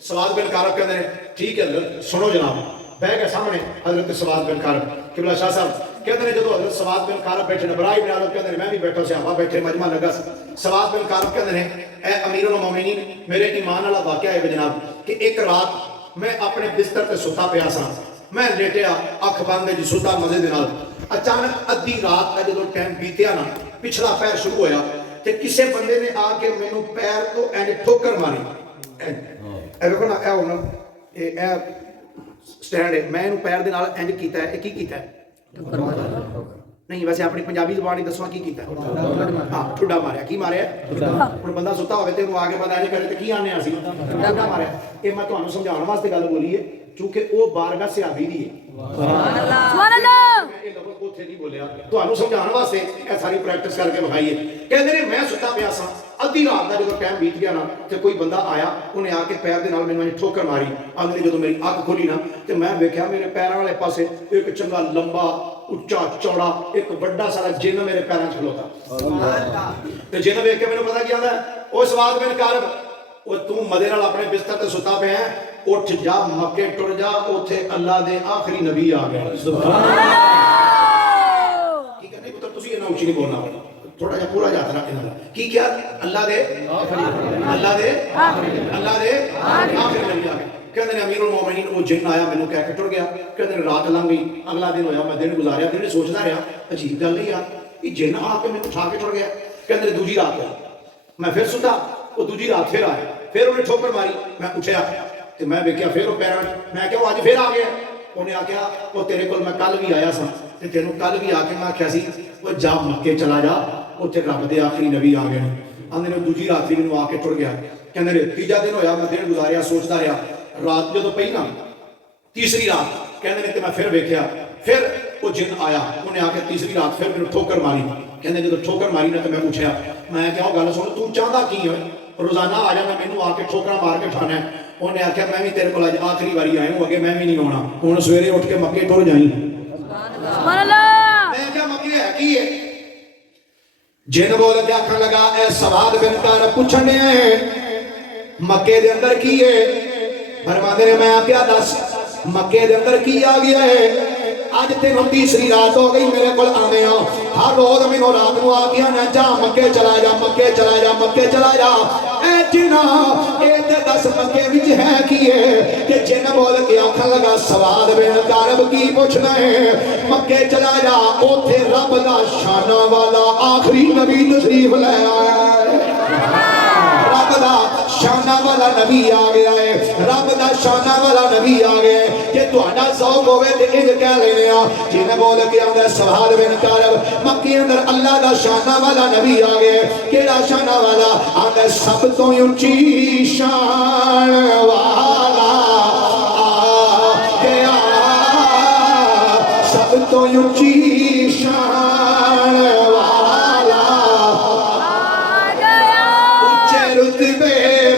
سواد بن طارق کہتے ہیں ٹھیک ہے حضرت سنو جناب بہ گئے سامنے حضرت سواد بن طارق قبلہ شاہ صاحب کہتے ہیں جدو حضرت سواد بن طارق بیٹھے نبرائی بن عالم کہتے ہیں میں بھی بیٹھا صحابہ بیٹھے مجمع لگا سواد بن طارق کہتے ہیں اے امیر المومنین میرے ایمان والا واقعہ ہے جناب کہ ایک رات میں اپنے بستر تے ستا پیا سا میں لیٹیا اکھ بند جی ستا مزے دے نال اچانک ادھی رات کا جدو ٹائم بیتیا نا پچھلا پیر شروع ہویا تے کسے بندے نے آ کے مینوں پیر تو اینڈ ٹھوکر ماری اے دیکھو نا اے ہونا اے سٹینڈ ہے میں پیر دے نال اینڈ کیتا ہے کی کیتا ہے نہیں ویسے اپنی پنجابی زبان ہی دسواں کی کیتا ہے ہاں ٹھڈا ماریا کی ماریا ہن بندہ ستا ہوے تے آگے پتہ نہیں کرے تے کی آنے اسی ٹھڈا ماریا اے میں تانوں سمجھاਉਣ واسطے گل بولی ہے چونکہ او بارگاہ صحابی دی ہے سبحان اللہ اے لفظ اوتھے نہیں بولیا تانوں سمجھاਉਣ واسطے اے ساری پریکٹس کر کے بخائیے کہندے نے میں ستا پیا سا ادھی رات دا جدوں ٹائم بیت گیا نا تے کوئی بندہ آیا انہیں آ کے پیر دے نال مینوں ٹھوکر ماری آندے جدوں میری اکھ کھلی نا تے میں ویکھیا میرے پیراں والے پاسے ایک چنگا لمبا اچا چوڑا ایک بڑا سارا جن میرے پیراں وچ کھلوتا سبحان اللہ تے جن ویکھ کے مینوں پتہ کی آندا ہے او سواد بن طارق او تو مدے نال اپنے بستر تے ستا پیا ہے اٹھ جا مکے ٹر جا اوتھے اللہ دے آخری نبی آ گئے سبحان اللہ کی کہنے پتر تسی انہاں اونچی نہیں بولنا تھوڑا جا پورا جاتا رکھ انہاں کی کیا اللہ دے آخری نبی آ گئے کہتے ہیں امیر المومنین وہ جن آیا مینوں کہہ کے ٹر گیا کہتے ہیں رات لنگ گئی اگلا دن ہویا میں دن گزاریا دن سوچدا رہا عجیب گل ہے یار یہ جن آ کے مینوں اٹھا کے ٹر گیا کہتے ہیں دوجی رات ہوئی میں پھر ستا وہ دوجی رات پھر آیا پھر انہیں ٹھوکر ماری میں اٹھیا تے میں ویکھیا پھر وہ پیراں میں کہیا اج پھر آ گیا انہیں آکھیا وہ تیرے کول میں کل بھی آیا سا تے تینوں کل بھی آ کے میں آکھیا سی وہ جا مکے چلا جا اوتھے رب دے آخری نبی آ گئے آندے نے دوجی رات بھی مینوں آ کے ٹر گیا کہندے نے تیجا دن ہویا میں دن گزاریا سوچدا رہا رات جدوں پئی نا تیسری رات کہندے نے تے میں پھر ویکھیا پھر وہ جن آیا انہیں آ کے تیسری رات پھر مینوں ٹھوکر ماری کہندے جدوں ٹھوکر ماری نا تے میں پوچھیا میں کہا گل سن تو چاہندا کی ہے روزانہ آ جانا مینوں آ کے ٹھوکراں مار کے ٹھانا ہے انہیں آکھیا میں بھی تیرے کول اج آخری باری آیا ہوں اگے میں بھی نہیں آنا ہن سویرے اٹھ کے مکے ٹر جائیں سبحان اللہ میں کہا مکے ہے کی ہے جن بول کے آکھن لگا اے سواد بن طارق پوچھنے مکے دے اندر کی ہے فرماندے نے میں کیا دس مکے دے اندر کی آ گیا ہے اج تینوں تیسری رات ہو گئی میرے کول آنے ہو ہر روز مینوں رات نو آ گیا نا جا مکے چلا جا مکے چلا جا مکے چلا جا اے جنا اے تے دس مکے وچ ہے کی ہے کہ جن بول کے آکھن لگا سواد بن طارق کی پوچھنا ہے مکے چلا جا اوتھے رب دا شاناں والا آخری نبی تشریف لے آیا ہے رب دا شانہ والا نبی آ گیا ہے رب دا شانہ والا نبی آ گیا ہے کہ تہاڈا ذوق ہوے تے انج کہہ لینے آ جن بول کے آندا سواد بن طارق مکے اندر اللہ دا شانہ والا نبی آ گیا ہے کیڑا شانہ والا آندا سب تو اونچی شان والا آ گیا سب تو اونچی شان والا آ گیا اونچے رتبے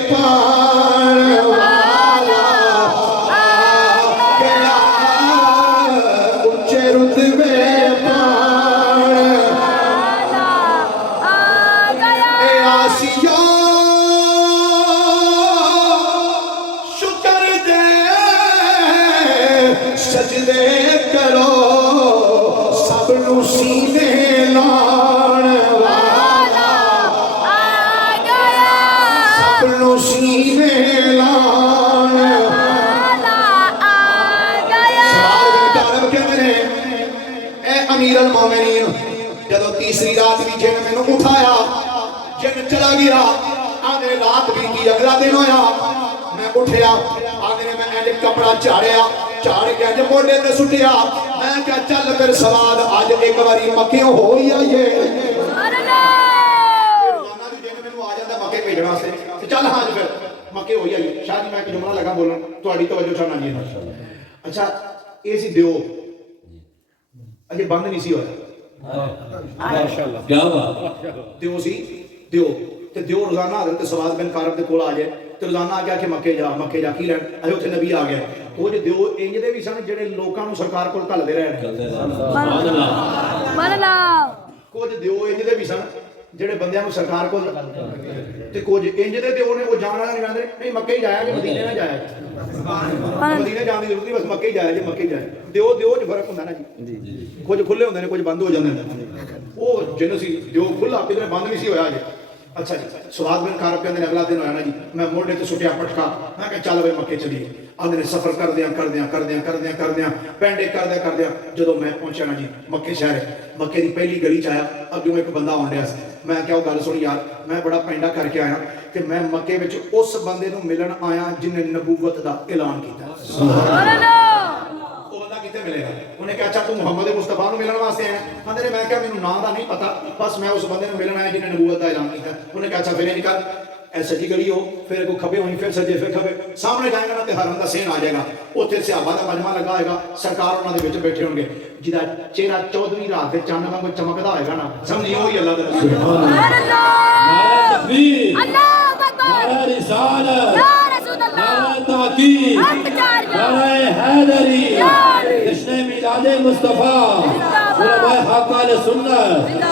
پان والا آ گیا اونچے رتبے پان آ گیا اے آسیو شکر دے سجدے کرو سب نو سینے لان والا آ گیا سب نو سینے لان آ گیا سوال بن طارق کہتے ہیں اے امیر المومنین جدو تیسری رات بھی جن مینوں اٹھایا جن چلا گیا آدھے رات بھی کی اگلا دن ہویا میں اٹھیا آدھے نے میں اینڈ کپڑا چاڑیا چاڑ کے اج موڈے تے سٹیا میں کیا چل پھر سواد اج ایک باری مکے ہو ہی آئیے سبحان اللہ روزانہ بھی جن مینوں آ جاندا مکے بھیجنا واسطے چل ہاں پھر مکے ہو ہی آئیے شاہ جی میں ایک جملہ لگا بولن تہاڈی توجہ چاہنا جی اچھا یہ سی دیو اجے بند نہیں سی ہویا کیا بات دیو سی دیو تے دیو روزانہ حضرت سواد بن کارب دے کول آ جائے تے روزانہ آ کے کہ مکے جا کی لین اے اوتھے نبی آ گیا وہ جو دیو انج دے بھی سن جڑے لوکاں نوں سرکار کول گھلدے رہن سبحان اللہ کچھ دیو انج دے بھی سن جڑے بندیاں نوں سرکار کول تے کچھ انج دے دیو نے وہ جان والا نہیں آندے نہیں مکے ہی جایا جے مدینے نہ جایا مدینے جان دی ضرورت نہیں بس مکے ہی جایا جے مکے ہی جایا دیو جو فرق ہوندا نا جی کچھ کھلے ہوندے نے کچھ بند ہو جاندے نے وہ جن سی دیو کھلا کدھر بند نہیں سی ہویا جے اچھا جی سواد بن کارب کہندے اگلا دن ہویا نا جی میں موڑے تے سٹیا پٹکا میں کہ چل بھائی مکے چلیے آدھے نے سفر کردیاں پینڈے کردیاں جدو میں پہنچا نا جی مکے شہر مکے دی پہلی گلی چ آیا اگوں ایک بندہ آن ڈیا سی میں کیا وہ گل سن یار میں بڑا پینڈا کر کے آیا کہ میں مکے وچ اس بندے نوں ملن آیا جن نے نبوت دا اعلان کیتا سبحان اللہ وہ بندہ کتے ملے گا انہیں کہا اچھا تو محمد مصطفیٰ نوں ملن واسطے آیا بندے نے میں کہا مینوں نام دا نہیں پتا بس میں اس بندے نوں ملن آیا جن نے نبوت دا اعلان کیتا انہیں کہا اچھا پھر یہ نکل اے سجی گلی ہو پھر کو کھبے ہوئی پھر سجے پھر کھبے سامنے جائے گا نا تے حرم دا سین آ جائے گا اوتھے صحابہ دا مجمع لگا ہوئے گا سرکار انہاں دے وچ بیٹھے ہون گے جدا چہرہ 14ویں رات دے چاند وانگو چمکدا ہوئے گا نا سمجھیے وہی اللہ دے رسول سبحان اللہ تکبیر اللہ اکبر نعرہ رسالت یا رسول اللہ نعرہ تحقیق نعرہ حیدری جشن میلاد مصطفیٰ علماء حق اہل سنت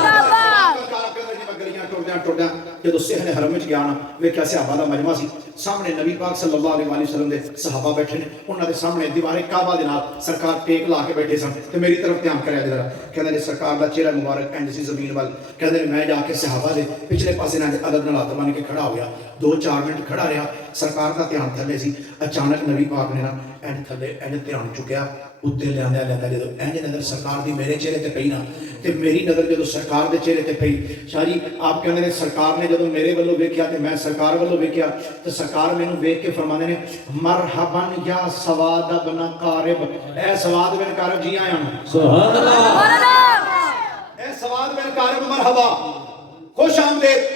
ٹوٹیاں جدو صحن حرم وچ گیا نا ویکھیا صحابہ دا مجمع سی سامنے نبی پاک صلی اللہ علیہ وآلہ وسلم دے صحابہ بیٹھے نے انہاں دے سامنے دیوار کعبہ دے نال سرکار ٹیک لا کے بیٹھے سن تے میری طرف دھیان کریا ذرا کہندے نے سرکار دا چہرہ مبارک انج سی زمین وال کہندے نے میں جا کے صحابہ دے پچھلے پاسے نال عدد نال ہاتھ بن کے کھڑا ہو گیا 2-4 منٹ کھڑا رہا سرکار دا دھیان تھلے سی اچانک نبی پاک نے نا انج تھلے انج دھیان چکیا اتنے لیا جدو انج نظر سرکار دی میرے چہرے تے پئی نا تے میری نظر جدو سرکار دے چہرے تے پئی شاہ جی آپ کہندے نے سرکار نے جدو میرے والوں ویکھیا تے میں سرکار والوں ویکھیا تے سرکار مینوں ویکھ کے فرماندے نے مرحبا یا سواد بن کارب اے سواد بن کارب جی آیا ہوں سبحان اللہ اے سواد بن کارب مرحبا خوش آمدید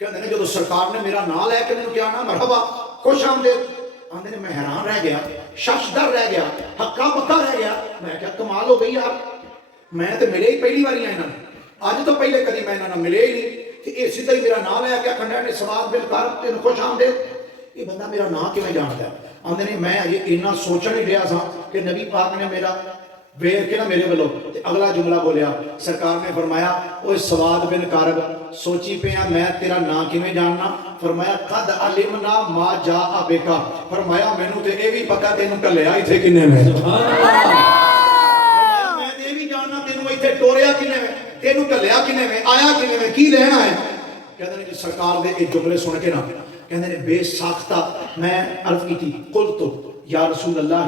کہندے نے جدو سرکار نے میرا نام لے کے مینوں کیا نا مرحبا خوش آمدید آندے نے میں حیران رہ گیا ششدر رہ گیا ہکا بکا رہ گیا میں کیا کمال ہو گئی یار میں تے ملے ہی پہلی باری آئے نا اج تو پہلے کدی میں انہاں ملے ہی نہیں تے اسی طرح میرا نام لیا کیا کھنڈا نے سواد بن کارب تے خوش آمدید یہ بندہ میرا نام کیویں جاندا ہے آندے نے میں اجے اتنا سوچن ہی رہیا سا کہ نبی پاک نے میرا ویکھ کے نا میرے والوں تے اگلا جملہ بولیا سرکار نے فرمایا اوے سواد بن کارب سوچی پیا میں تیرا نام کیویں جاننا فرمایا قد علمنا ما جاء بکا فرمایا مینوں تے اے وی پتہ تینوں کلیا ایتھے کنے میں سبحان اللہ میں تے وی جاننا تینوں ایتھے ٹوریا کنے میں تینوں کلیا کنے میں آیا کنے میں کی لینا ہے کہندے نے کہ سرکار دے اے جملے سن کے نا کہندے نے بے ساختہ میں عرض کی تھی قلت یا رسول اللہ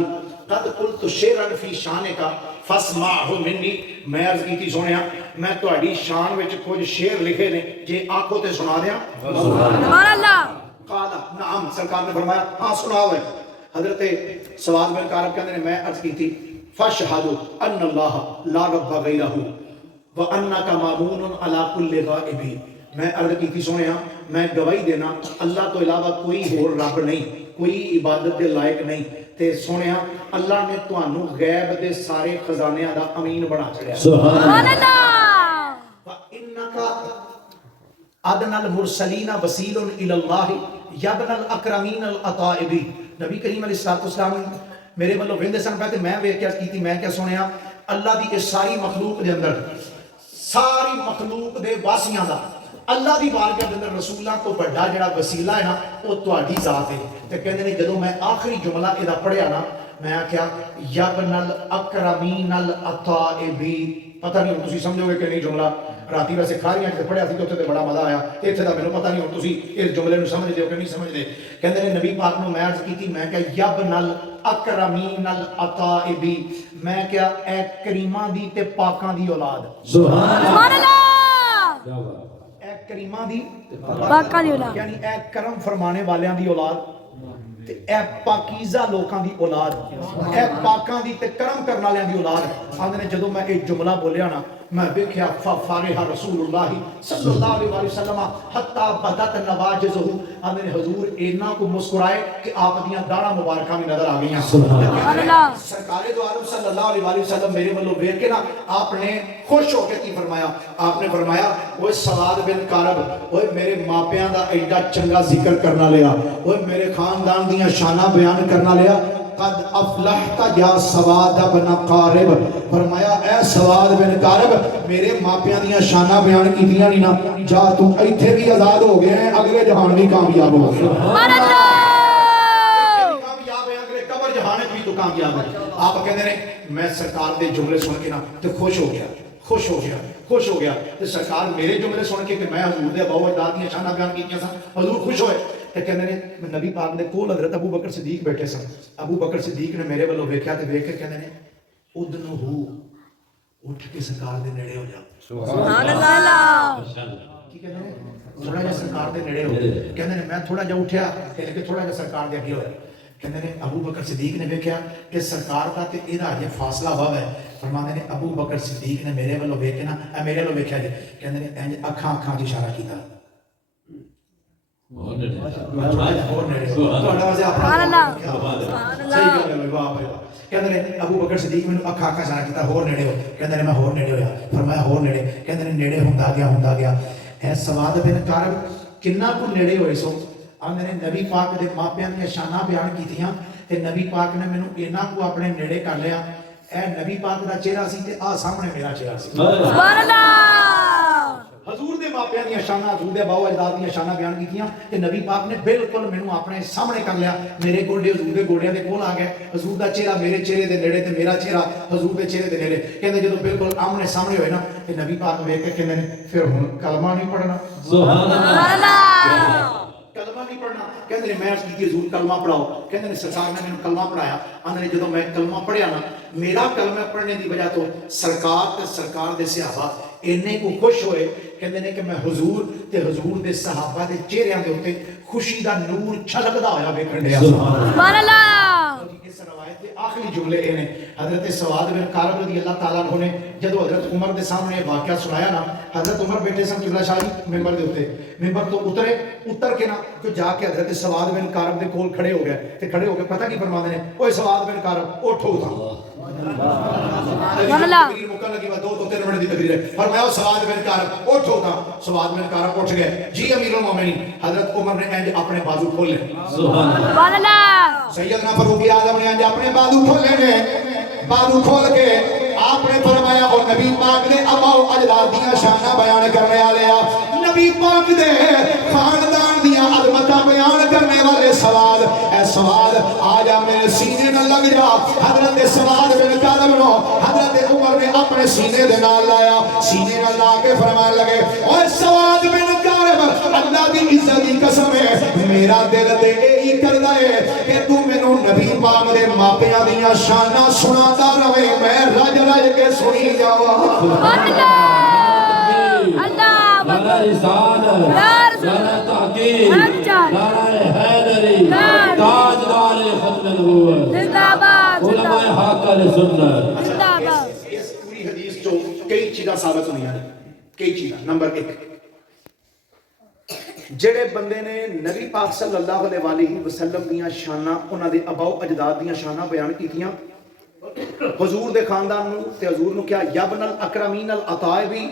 قد قلت شعرا فی شان کا فاسمعه منی میں عرض کی تھی سونیا میں تہاڈی شان وچ کچھ شعر لکھے نے جے آکھو تے سنا دیاں سبحان اللہ قال نعم سرکار نے فرمایا ہاں سناؤ ہے حضرت سواد بن کارب کہندے نے میں عرض کی تھی فاشهد ان اللہ لا رب غیرہ وانک مامون علی کل غائب میں عرض کی تھی سونیا میں گواہی دینا اللہ تو علاوہ کوئی اور رب نہیں کوئی عبادت دے لائق نہیں تے سونیا اللہ نے تانوں غیب دے سارے خزانیاں دا امین بنا چھڑیا سبحان اللہ وانک ادنى المرسلین وسیل الی اللہ یبن الاکرمین العطائب نبی کریم علیہ السلام میرے والوں ویندے سن پے تے میں ویکھ کے کیتی میں کیا سنیا اللہ دی اس ساری مخلوق دے اندر ساری مخلوق دے واسیاں دا اللہ دی بارگاہ دے اندر رسولاں تو بڑا جڑا وسیلہ ہے نا او تہاڈی ذات ہے تے کہندے نے جدوں میں آخری جملہ ادا پڑھیا نا میں آکھیا یبن الاکرمین العطائب پتہ نہیں تسی سمجھو گے کہ نہیں جملہ راتی ویسے کھاریاں تے پڑھیا سی تے بڑا مزہ آیا ایتھے دا مینوں پتہ نہیں تسی اس جملے نوں سمجھ دے ہو کہ نہیں سمجھ دے کہندے نے نبی پاک نوں میں عرض کیتی میں کہ یبن الاکرمین العطائب میں کیا اے کریماں دی تے پاکاں دی اولاد سبحان اللہ کیا بات اے کریماں دی پاکاں دی اولاد یعنی اے کرم فرمانے والیاں دی اولاد تے اے پاکیزہ لوکاں دی اولاد اے پاکاں دی تے کرم کرن والیاں دی اولاد آندے نے جدوں میں اے جملہ بولیا نا میں دیکھا فارح رسول اللہ صلی اللہ علیہ وسلم حتی بدت نواجزہ اندر حضور اینا کو مسکرائے کہ آپ دیاں داڑھا مبارکہ میں نظر آگئیاں سبحان اللہ سرکار دو عالم صلی اللہ علیہ وسلم میرے والوں بیٹھ کے نا آپ نے خوش ہو کے کی فرمایا آپ نے فرمایا وہ سواد بن کارب وہ میرے ماپیاں دا ایڈا چنگا ذکر کرنا لیا وہ میرے خاندان دیاں شانہ بیان کرنا لیا قد افلحت یا سواد بن قارب فرمایا اے سواد بن قارب میرے ماپیاں دیاں شانہ بیان کی دیاں نہیں نا جا تم ایتھے بھی آزاد ہو گئے ہیں اگلے جہان بھی کامیاب ہو گئے سبحان اللہ کامیاب ہے اگلے قبر جہانت بھی تو کامیاب ہے آپ کہنے رہے میں سرکار دے جملے سن کے نا تو خوش ہو گیا خوش ہو گیا خوش ہو گیا تو سرکار میرے جملے سن کے کہ میں حضور دے اباؤ اجداد دیاں شانہ بیان کیتیاں سن حضور خوش ہوئے کہ کہنے نے نبی پاک نے کول حضرت ابو بکر صدیق بیٹھے سن ابو بکر صدیق نے میرے والوں ویکھیا تے ویکھ کے کہنے نے ادنو ہو اٹھ کے سرکار دے نیڑے ہو جا سبحان اللہ کی کہنے نے تھوڑا جا سرکار دے نیڑے ہو کہنے نے میں تھوڑا جا اٹھیا کہ تھوڑا جا سرکار دے اگے ہویا کہنے نے ابو بکر صدیق نے ویکھیا کہ سرکار دا تے ایدا یہ فاصلہ ہوا ہے فرماندے نے ابو بکر صدیق نے میرے والوں ویکھ کے نا میرے والوں ویکھیا جی کہندے نے انج اکھاں اکھاں دی اشارہ کیتا سبحان اللہ صحیح گل ہے واہ بھائی کہندے نے ابو بکر صدیق مینوں اکھاں اکھاں اشارہ کیتا ہور نیڑے ہو کہندے نے میں ہور نیڑے ہویا فرمایا ہور نیڑے کہندے نے نیڑے ہوندا گیا اے سواد بن کارب کنا کو نیڑے ہوئے سو آندے نے نبی پاک دے ماپیاں دی شاناں بیان کیتیاں تے نبی پاک نے مینوں اینا کو اپنے نیڑے کر لیا اے نبی پاک دا چہرہ سی تے آ سامنے میرا چہرہ سی سبحان اللہ حضور دے ماپیاں دی شاناں حضور دے باو اجداد دی شاناں بیان کیتیاں تے نبی پاک نے بالکل مینوں اپنے سامنے کر لیا میرے گوڑے حضور دے گوڑیاں دے کول آ گئے حضور دا چہرہ میرے چہرے دے نیڑے تے میرا چہرہ حضور دے چہرے دے نیڑے کہندے جدوں بالکل آمنے سامنے ہوئے نا تے نبی پاک ویکھ کے کہندے نے پھر ہن کلمہ نہیں پڑھنا سبحان اللہ کلمہ نہیں پڑھنا کہندے نے میں عرض کی حضور کلمہ پڑھاؤ کہندے نے سرکار نے مینوں کلمہ پڑھایا اندر نے جدوں میں کلمہ پڑھیا نا میرا کلمہ پڑھنے دی وجہ تو سرکار تے سرکار دے صحابہ اننے کو خوش ہوئے کہندے نے کہ میں حضور تے حضور دے صحابہ دے چہریاں دے اوتے خوشی دا نور چھلکدا ہویا ویکھن ڈیا سبحان اللہ اس روایت کے آخری جملے اے نے حضرت سواد بن کارب رضی اللہ تعالیٰ عنہ نے جدو حضرت عمر دے سامنے واقعہ سنایا نا حضرت عمر بیٹھے سن قبلہ شاہی ممبر دے ہوتے ممبر تو اتر کے نا تو جا کے حضرت سواد بن کارب دے کول کھڑے ہو گئے تے کھڑے ہو کے پتہ کی فرماندے نے اوے سواد بن کارب اٹھو تھا سبحان اللہ مکن لگی با 2 3 منٹ دی تقریر ہے فرمایا سواد بن کارب اٹھو تھا سواد بن کارب اٹھ گئے جی امیر المومنین حضرت عمر نے انج اپنے بازو کھولے سبحان اللہ سیدنا فاروق اعظم نے انج اپنے بازو کھولے نے بازو کھول کے آپ نے فرمایا اور نبی پاک دے اباؤ اجداد دیاں شاناں بیان کرنے والے نبی پاک دے خاندان دیاں عظمتاں بیان کرنے والے سواد اے سواد آ جا میرے سینے نہ لگ جا حضرت سواد بن کارب نو حضرت عمر نے اپنے سینے دے نال لایا سینے نال لا کے فرمان لگے اوے سواد بن کارب اللہ دی عزت دی قسم ہے میرا دل تے اے کردا ہے کہ تو مینوں نبی پاک دے ماپیاں دیاں شاناں سناتا رہے میں رج رج کے سنی جاواں سبحان اللہ اللہ نعرہ رسالت نعرہ تحقیق نعرہ حیدری تاجدار ختم نبوت زندہ باد علماء حق اہل سنت زندہ باد اس پوری حدیث جو کئی چیزاں ثابت ہوئی ہیں کئی چیزاں نمبر 1 جڑے بندے نے نبی پاک صلی اللہ علیہ وسلم دیاں شاناں انہاں دے اباؤ اجداد دیاں شاناں بیان کیتیاں حضور دے خاندان نو تے حضور نو کیا یابن الاکرمین العطائبی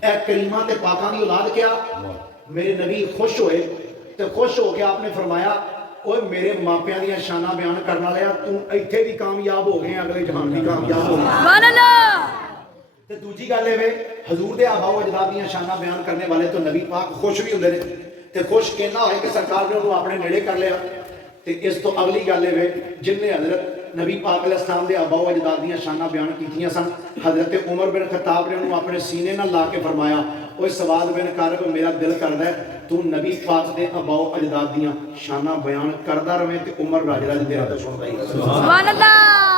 اے کریمہ تے پاکاں دی اولاد کیا میرے نبی خوش ہوئے تے خوش ہو کے آپ نے فرمایا اوے میرے ماپیاں دیاں شاناں بیان کرنا لیا تو ایتھے بھی کامیاب ہو گئے اگلے جہان بھی کامیاب ہو گئے سبحان اللہ تے دوجی گل اے حضور دے آباؤ اجداد دیاں شاناں بیان کرنے والے تو نبی پاک خوش بھی ہوندے نے تے خوش کہنا ہوئے کہ سرکار نے انہوں اپنے نیڑے کر لیا تے اس تو اگلی گل اے جن نے حضرت نبی پاک علیہ السلام دے آباؤ اجداد دیاں شاناں بیان کیتیاں سن حضرت عمر بن خطاب نے انہوں اپنے سینے نہ لا کے فرمایا اوے سواد بن کارب میرا دل کردا ہے تو نبی پاک دے آباؤ اجداد دیاں شاناں بیان کردا رہے تے عمر راج راج تیرا تے سندا ہی سبحان اللہ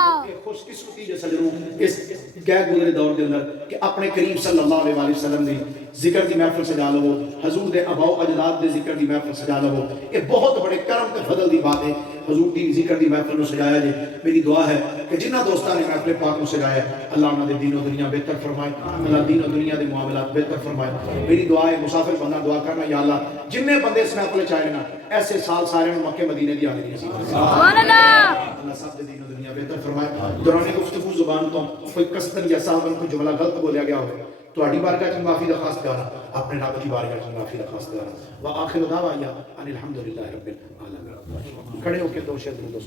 خوش قسمتی جو سجنوں اس گئے گزرے دور کے اندر کہ اپنے کریم صلی اللہ علیہ وآلہ وسلم دی ذکر دی محفل سجا لو، حضور دے آباء و اجداد دے ذکر دی محفل سجا لو، یہ بہت بڑے کرم تے فضل دی بات ہے۔ حضور دی ذکر دی محفل نو سجایا جی، میری دعا ہے کہ جنہ دوستاں نے محفل پاک نو سجایا ہے اللہ انہاں دے دین و دنیا بہتر فرمائے، اللہ دین و دنیا دے معاملات بہتر فرمائے۔ میری دعا ہے مسافر بندہ دعا کرنا یا اللہ جننے بندے اس محفل چاہے نا ایسے سال سارے نو مکے مدینے دی حاضری نصیب فرمائے۔ سبحان اللہ اللہ سب دے دین و دنیا بہتر فرمائے۔ دوران گفتگو زبان تو کوئی قصدن یا صاحبن کوئی جملہ غلط بولیا گیا ہو تو اڈی بارگاہ چ معافی درخواست کرنا، اپنے رب کی بارگاہ چ معافی درخواست کرنا۔ وآخر دعوانا ان الحمدللہ رب العالمین۔ کھڑے ہو کے دو شعر دوستو